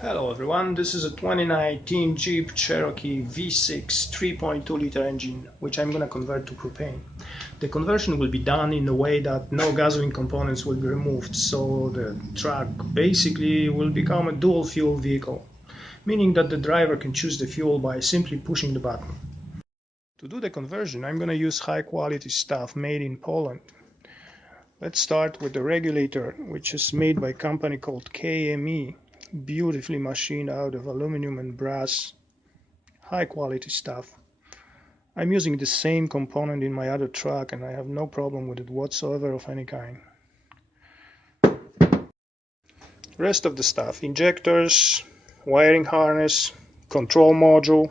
Hello everyone, this is a 2019 Jeep Cherokee V6 3.2 liter engine, which I'm gonna convert to propane. The conversion will be done in a way that no gasoline components will be removed, so the truck basically will become a dual fuel vehicle, meaning that the driver can choose the fuel by simply pushing the button. To do the conversion, I'm gonna use high quality stuff made in Poland. Let's start with the regulator, which is made by a company called KME. Beautifully machined out of aluminum and brass, high quality stuff. I'm using the same component in my other truck and I have no problem with it whatsoever of any kind. Rest of the stuff: injectors, wiring harness, control module,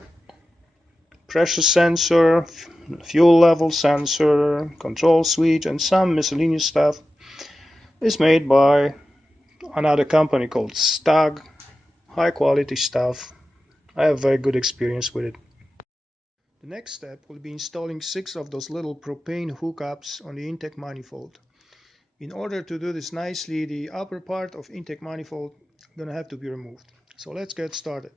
pressure sensor, fuel level sensor, control switch, and some miscellaneous stuff is made by another company called STAG. High quality stuff. I have very good experience with it. The next step will be installing 6 of those little propane hookups on the intake manifold. In order to do this nicely, the upper part of intake manifold is going to have to be removed. So let's get started.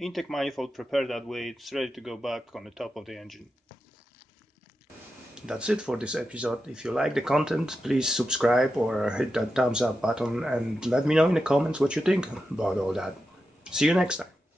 intake manifold prepared that way, it's ready to go back on the top of the engine. That's it for this episode. If you like the content, please subscribe or hit that thumbs up button and let me know in the comments what you think about all that. See you next time.